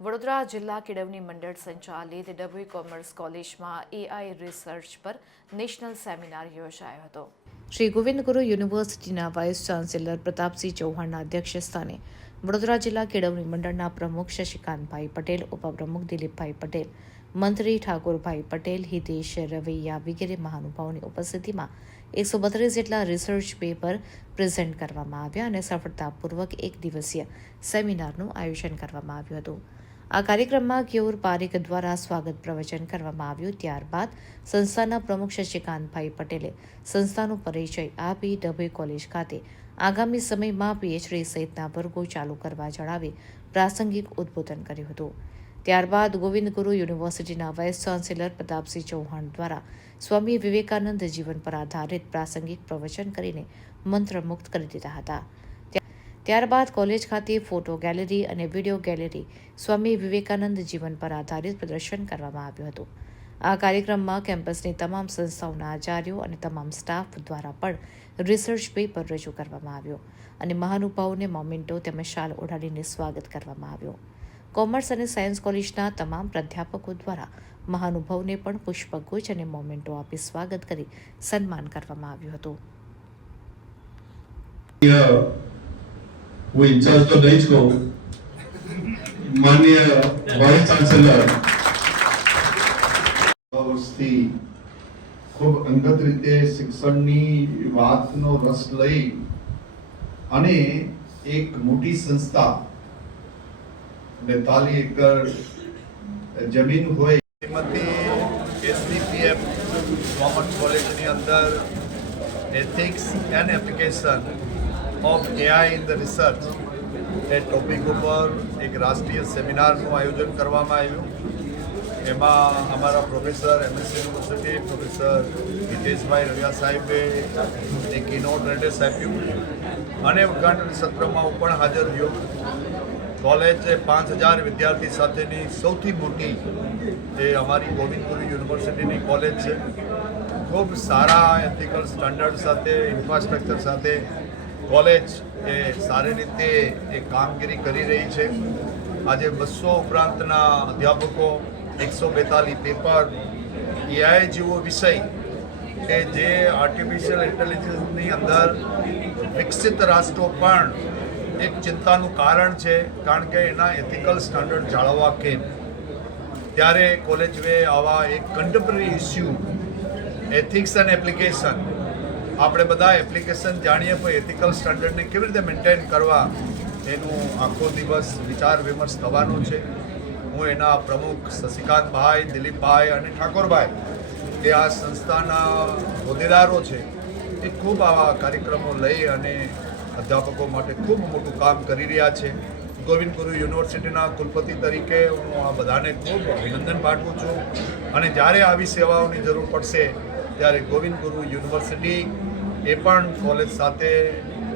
વડોદરા જિલ્લા કેળવણી મંડળ સંચાલિત ડભોઈ કોમર્સ કોલેજમાં એઆઈ રિસર્ચ પર નેશનલ સેમિનાર યોજાયો હતો। શ્રી ગોવિંદ ગુરુ યુનિવર્સિટીના વાઇસ ચાન્સેલર પ્રતાપસિંહ ચૌહાણના અધ્યક્ષસ્થાને વડોદરા જિલ્લા કેળવણી મંડળના પ્રમુખ શશિકાંતભાઈ પટેલ, ઉપપ્રમુખ દિલીપભાઈ પટેલ, મંત્રી ઠાકોરભાઈ પટેલ, હિતેશ રવૈયા વગેરે મહાનુભાવોની ઉપસ્થિતિમાં 132 જેટલા રિસર્ચ પેપર પ્રેઝન્ટ કરવામાં આવ્યા અને સફળતાપૂર્વક એક દિવસીય સેમિનારનું આયોજન કરવામાં આવ્યું હતું। આ કાર્યક્રમમાં કેયુર પારેખ દ્વારા સ્વાગત પ્રવચન કરવામાં આવ્યું। ત્યારબાદ સંસ્થાના પ્રમુખ શશિકાંતભાઈ પટેલે સંસ્થાનો પરિચય આપી ડભોઈ કોલેજ ખાતે આગામી સમયમાં પીએચડી સહિતના વર્ગો ચાલુ કરવા જણાવી પ્રાસંગિક ઉદ્બોધન કર્યું હતું। ત્યારબાદ ગોવિંદ ગુરુ યુનિવર્સિટીના વાઇસ ચાન્સેલર પ્રતાપસિંહ ચૌહાણ દ્વારા સ્વામી વિવેકાનંદ જીવન પર આધારિત પ્રાસંગિક પ્રવચન કરીને મંત્રમુગ્ધ કરી દીધા હતા। ત્યારબાદ કોલેજ ખાતે ફોટો ગેલેરી અને વિડીયો ગેલેરી સ્વામી વિવેકાનંદ જીવન પર આધારિત પ્રદર્શન કરવામાં આવ્યું હતું। આ કાર્યક્રમમાં કેમ્પસની તમામ સંસ્થાઓના આચાર્યો અને તમામ સ્ટાફ દ્વારા પણ રિસર્ચ પેપર રજૂ કરવામાં આવ્યો અને મહાનુભાવોને મોમેન્ટો તેમજ શાલ ઓઢાડીને સ્વાગત કરવામાં આવ્યું। કોમર્સ અને સાયન્સ કોલેજના તમામ પ્રાધ્યાપકો દ્વારા મહાનુભાવોને પણ પુષ્પગુચ્છ અને મોમેન્ટો આપી સ્વાગત કરી સન્માન કરવામાં આવ્યું હતું। वो इंचार्ज तो नहीं को माननीय वाइस चांसलर વર્ષથી ખૂબ અંગત રીતે શિક્ષણની વાતનો રસ લઈ અને એક મોટી સંસ્થા 42 એકર જમીન હોય શ્રીમતી એસડીપીએમ કોમર્સ કોલેજની અંદર ethics and application of AI in the research એ ટોપિક ઉપર એક રાષ્ટ્રીય સેમિનારનું આયોજન કરવામાં આવ્યું। એમાં અમારા professor MS university professor Hiteshbhai Raviya સાહેબે એક કીનોટ એડ્રેસ આપ્યું અને ઉદ્ઘાટન સત્રમાં હું પણ હાજર રહ્યો। કોલેજ 5000 વિદ્યાર્થી સાથેની સૌથી મોટી એ અમારી ગોવિંદ ગુરુ યુનિવર્સિટીની કોલેજ છે। ખૂબ સારા એથિકલ સ્ટાન્ડર્ડ સાથે ઇન્ફ્રાસ્ટ્રક્ચર સાથે કોલેજ એ સારી રીતે એ કામગીરી કરી રહી છે। આજે 200 ઉપરાંતના અધ્યાપકો, 142 પેપર, એઆઈ જેવો વિષય કે જે આર્ટિફિશિયલ ઇન્ટેલિજન્સની અંદર વિકસિત રાષ્ટ્રો પણ એક ચિંતાનું કારણ છે, કારણ કે એના એથિકલ સ્ટાન્ડર્ડ જાળવવા કેમ, ત્યારે કોલેજે આવા એક contemporary issue ethics and application, આપણે બધા એપ્લિકેશન જાણીએ પણ એથિકલ સ્ટાન્ડર્ડને કેવી રીતે મેન્ટેન કરવા એનું આખો દિવસ વિચાર વિમર્શ થવાનો છે। હું એના પ્રમુખ શશિકાંતભાઈ, દિલીપભાઈ અને ઠાકોરભાઈ એ આ સંસ્થાના હોદ્દેદારો છે એ ખૂબ આવા કાર્યક્રમો લઈ અને અધ્યાપકો માટે ખૂબ મોટું કામ કરી રહ્યા છે। ગોવિંદ ગુરુ યુનિવર્સિટીના કુલપતિ તરીકે હું આ બધાને ખૂબ અભિનંદન પાઠવું છું અને જ્યારે આવી સેવાઓની જરૂર પડશે ત્યારે ગોવિંદ ગુરુ યુનિવર્સિટી એ પણ કોલેજ સાથે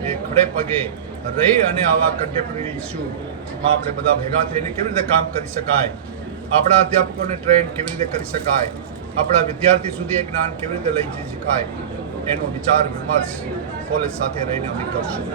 એ ખડે પગે રહી અને આવા કન્ટેમ્પરરી ઇસ્યુમાં આપણે બધા ભેગા થઈને કેવી રીતે કામ કરી શકાય, આપણા અધ્યાપકોને ટ્રેન કેવી રીતે કરી શકાય, આપણા વિદ્યાર્થી સુધી એ જ્ઞાન કેવી રીતે લઈ જઈ શકાય એનો વિચાર વિમર્શ કોલેજ સાથે રહીને અમે કરશું।